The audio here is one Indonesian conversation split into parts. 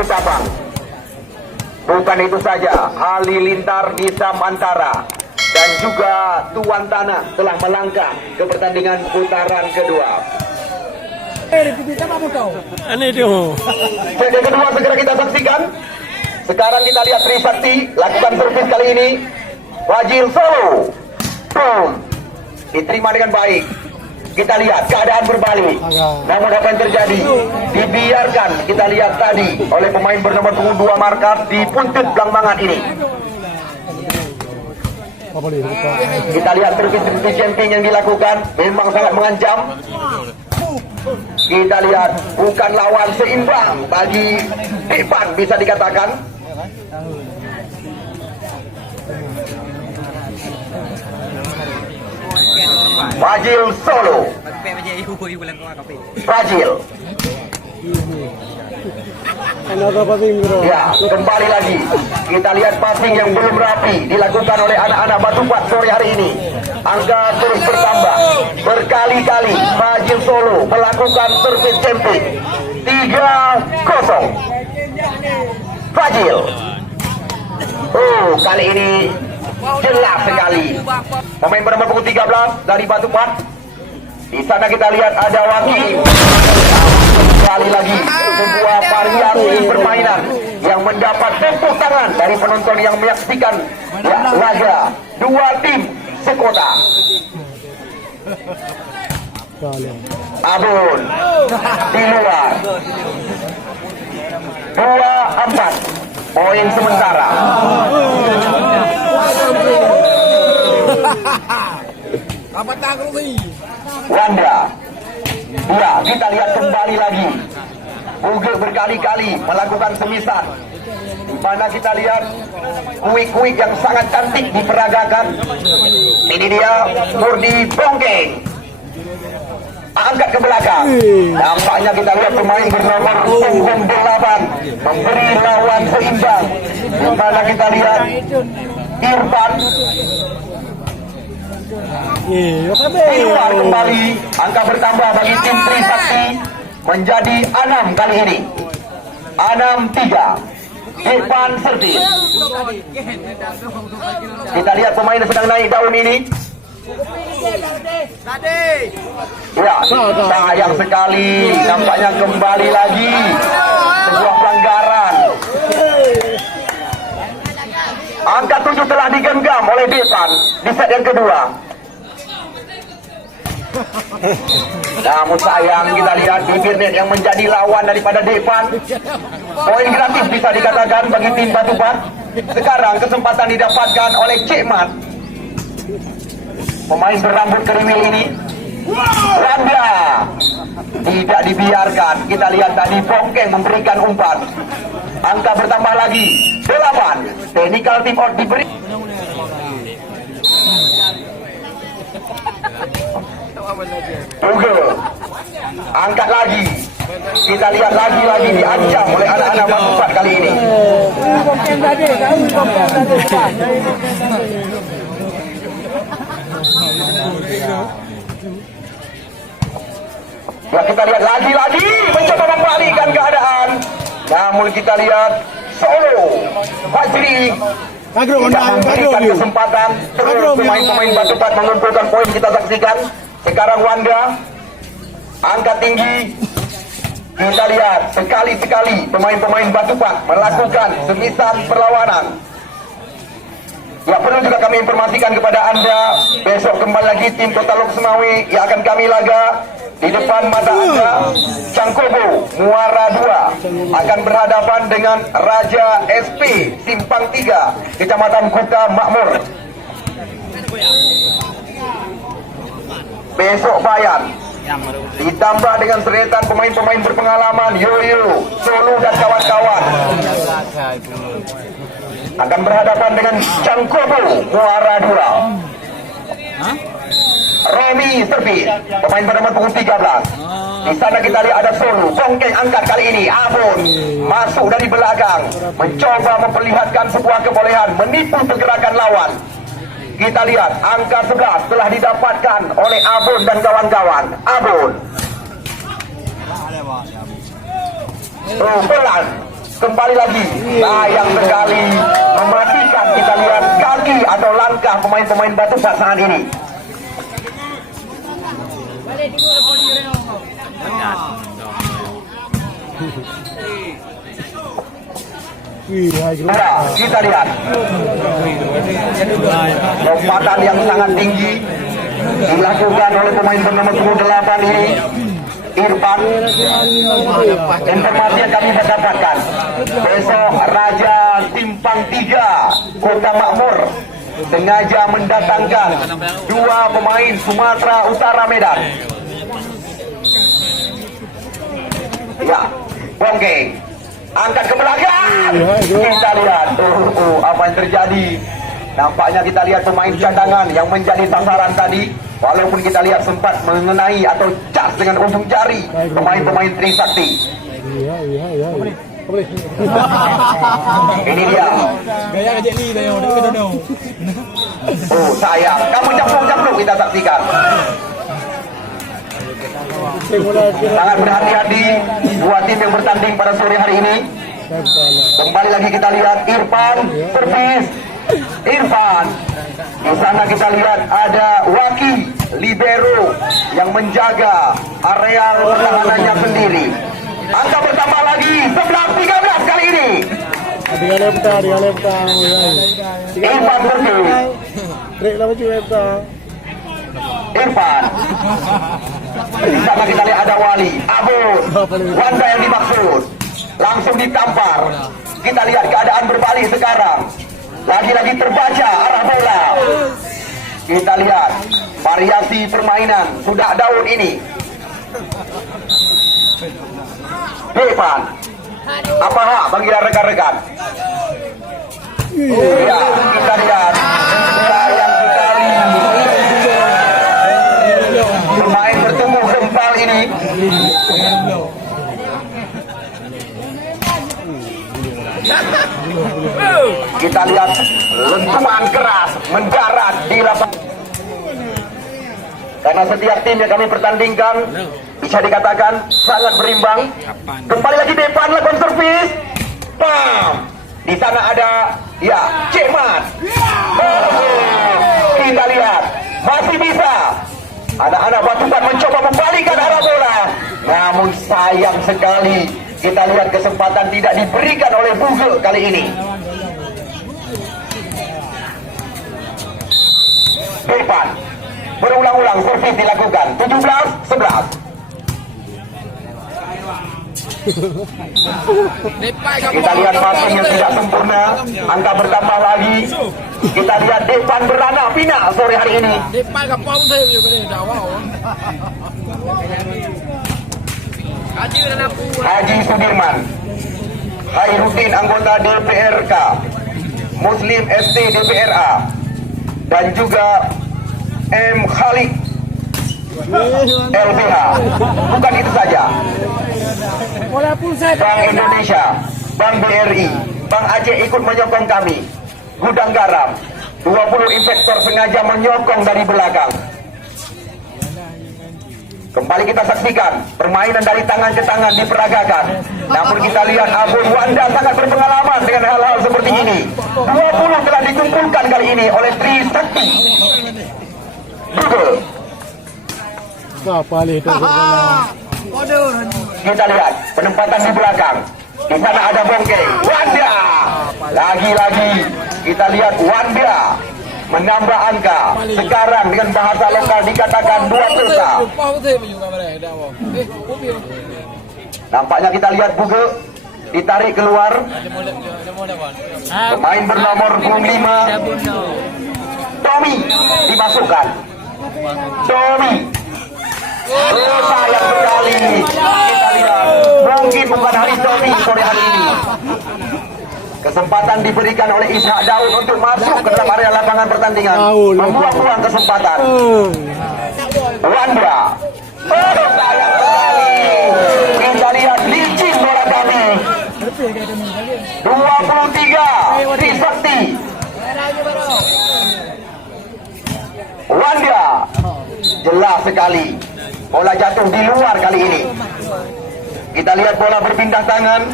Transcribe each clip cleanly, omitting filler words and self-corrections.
Ketapang. Bukan itu saja, Halilintar Nisa Mantara dan juga Tuan Tanah telah melangkah ke pertandingan putaran kedua. Ini dia. Sesi kedua segera kita saksikan. Sekarang kita lihat Trisakti lakukan servis kali ini. Wajil Solo. Boom. Diterima dengan baik. Kita lihat keadaan berbalik. Namun apa yang terjadi? Dibiarkan kita lihat tadi oleh pemain bernomor punggung 2 markas di puncak belangmangan ini. Kita lihat servis champion yang dilakukan memang sangat mengancam. Kita lihat bukan lawan seimbang bagi depan bisa dikatakan. Wajil Solo. Wajil. Ya, kembali lagi. Kita lihat passing yang belum rapi dilakukan oleh anak-anak Batupat sore hari ini. Angka terus bertambah. Berkali-kali Wajil Solo melakukan servis champion. 3-0. Wajil. Oh, kali ini jelas sekali. Pemain bernomor punggung 13 dari Batupat. Di sana kita lihat ada Waki. Sekali lagi sebuah variasi permainan yang mendapat tepuk tangan dari penonton yang menyaksikan laga dua tim sekota. Abun di luar 2-4 poin sementara. Wanda. Ya, kita lihat kembali lagi. Uge berkali-kali melakukan semisan. Di mana kita lihat kuik-kuik yang sangat cantik diperagakan. Ini dia Murni Bongkeng. Angkat ke belakang. Nampaknya kita lihat pemain bernomor punggung 8 memberi lawan seimbang. Di mana kita lihat Irfan keluar kembali. Angka bertambah bagi tim Trisakti menjadi 6 kali ini. 6-3. Irfan servis. Kita lihat pemain yang sedang naik daun ini. Ya, sayang sekali. Nampaknya kembali lagi sebuah pelanggaran. Angka 7 telah digenggam oleh Depan di set yang kedua. Namun sayang kita lihat Bibirnet yang menjadi lawan daripada Depan. Poin gratis bisa dikatakan bagi tim Batupat. Sekarang kesempatan didapatkan oleh Cik Mat. Pemain berambut keriwil ini. Wanda tidak dibiarkan. Kita lihat tadi Bongkeng memberikan umpan. Angka bertambah lagi 8. Technical team out diberi. Uge angkat lagi. Kita lihat lagi diancam oleh anak-anak Batupat kali ini. Ya, kita lihat lagi mencoba membalikkan keadaan. Namun kita lihat Solo Fajri tidak memberikan kesempatan. Terus pemain-pemain Batupat mengumpulkan poin. Kita saksikan sekarang Wanda angkat tinggi. Kita lihat sekali-sekali pemain-pemain Batupat melakukan semisan perlawanan. Ya, perlu juga kami informasikan kepada Anda, besok kembali lagi tim Kota Lok Semawi yang akan kami laga. Di depan mata Anda, Cangkobo Muara 2 akan berhadapan dengan Raja SP Simpang 3 Kecamatan Kuta Makmur. Besok Bayan ditambah dengan seretan pemain-pemain berpengalaman Yoyo, Solo dan kawan-kawan akan berhadapan dengan Cangkobo Muara 2. Romi servis, pemain bernomor punggung 13. Di sana kita lihat ada Solo. Bongkeng angkat kali ini. Abun masuk dari belakang, mencoba memperlihatkan sebuah kebolehan, menipu pergerakan lawan. Kita lihat angka 11 telah didapatkan oleh Abun dan kawan-kawan. Abun. Pelan. Kembali lagi, sayang sekali mematikan. Kita lihat kaki atau langkah pemain-pemain Batu Pat saat ini. Nah, kita lihat lompatan yang sangat tinggi dilakukan oleh pemain bernama 8 ini, Irfan. Informasi yang kami dapatkan, besok Raja Simpang 3 Kota Makmur sengaja mendatangkan 2 pemain Sumatera Utara Medan. Ya, Bongkeng angkat ke belakang. Kita lihat apa yang terjadi. Nampaknya kita lihat pemain cadangan yang menjadi sasaran tadi. Walaupun kita lihat sempat mengenai atau cas dengan ujung jari pemain-pemain Trisakti. Ini dia. Oh sayang, kamu jampluk kita saksikan. Sangat berhati-hati dua tim yang bertanding pada sore hari ini. Kembali lagi kita lihat Irfan servis. Irfan. Di sana kita lihat ada Waki libero yang menjaga areal pertahanannya sendiri. Angka bertambah lagi 11-13 kali ini. Irfan servis. Irfan. Di sana kita lihat ada Wali, Abu, Wanda yang dimaksud. Langsung ditampar. Kita lihat keadaan berbalik sekarang. Lagi-lagi terbaca arah bola. Kita lihat variasi permainan sudah daun ini. Depan. Apa hak bagi rekan-rekan? Ya, kita lihat. Sayang sekali. Pemain bertumbuh gempal ini. Kita lihat lentuman keras mendarat di lapangan. Karena setiap tim yang kami pertandingkan bisa dikatakan sangat berimbang. Kembali lagi depan lakukan servis. Pam. Di sana ada ya Cemat. Kita lihat masih bisa. Anak-anak Batu Pat mencoba membalikkan arah bola. Namun sayang sekali. Kita lihat kesempatan tidak diberikan oleh Buge kali ini. Depan. Berulang-ulang servis dilakukan. 17-11. Kita lihat passing yang tidak sempurna. Angka bertambah lagi. Kita lihat Depan beranak pinak sore hari ini. Haji Sudirman, Khairuddin anggota DPRK, Muslim ST DPRA, dan juga M. Khalid LBH. Bukan itu saja, Bank Indonesia, Bank BRI, Bank Aceh ikut menyokong kami. Gudang garam, 20 investor sengaja menyokong dari belakang. Kembali kita saksikan permainan dari tangan ke tangan diperagakan. Namun kita lihat Abun Wanda sangat berpengalaman dengan hal-hal seperti ini. 20 telah dikumpulkan kali ini oleh Trisakti. Kita lihat penempatan di belakang. Di sana ada Bongkeng. Wanda. Lagi-lagi kita lihat Wanda menambah angka. Sekarang dengan bahasa lokal dikatakan 2 dosa. Nampaknya kita lihat Buge ditarik keluar. Pemain bernomor 25 Tommy dimasukkan. Tommy. Sayang sekali. Kita lihat mungkin bukan hari Tommy sore hari ini. Kesempatan diberikan oleh Ishak Daud untuk masuk ke dalam area lapangan pertandingan. Membuang-buang kesempatan. Wanda. Sayang sekali. Kita lihat licin bola kami. 23 Trisakti. Wanda. Jelas sekali. Bola jatuh di luar kali ini. Kita lihat bola berpindah tangan.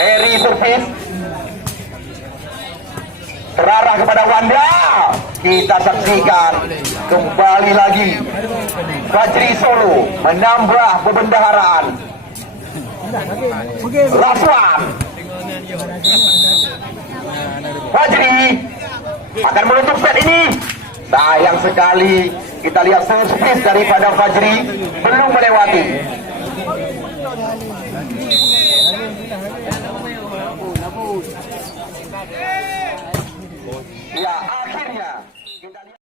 Heri servis terarah kepada Wanda. Kita saksikan kembali lagi Fajri Solo menambah perbendaharaan. Raswan Fajri akan menutup set ini. Sayang sekali, kita lihat servis daripada Fajri belum melewati. Ya.